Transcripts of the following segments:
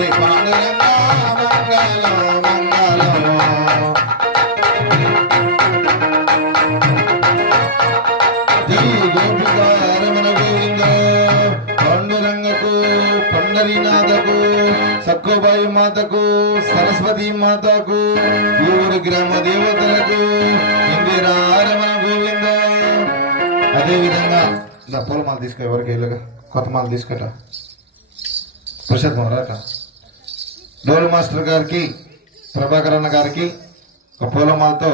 శ్రీ పాండురంగ మంగళం మంగళం. జై గోపికారమణ గోవింద పాండురంగకు పండరీనాథకు సక్కుబాయి మాతకు సరస్వతి మాతకు ఊరు గ్రామ దేవతలకు ఇందిరారమణ గోవింద. అదేవిధంగా పూలమాల తీసుకో, ఎవరికి ఇలాగా కొత్త మాల తీసుకుంటా పురుషోత్తం రాక డోలు మాస్టర్ గారికి ప్రభాకర్ అన్న గారికి ఒక పూలమాలతో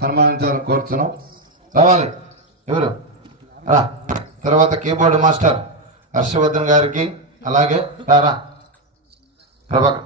సన్మానించాలని కోరుతున్నాం. రావాలి ఎవరు రా. తర్వాత కీబోర్డ్ మాస్టర్ హర్షవర్ధన్ గారికి అలాగే రారా ప్రభాకర్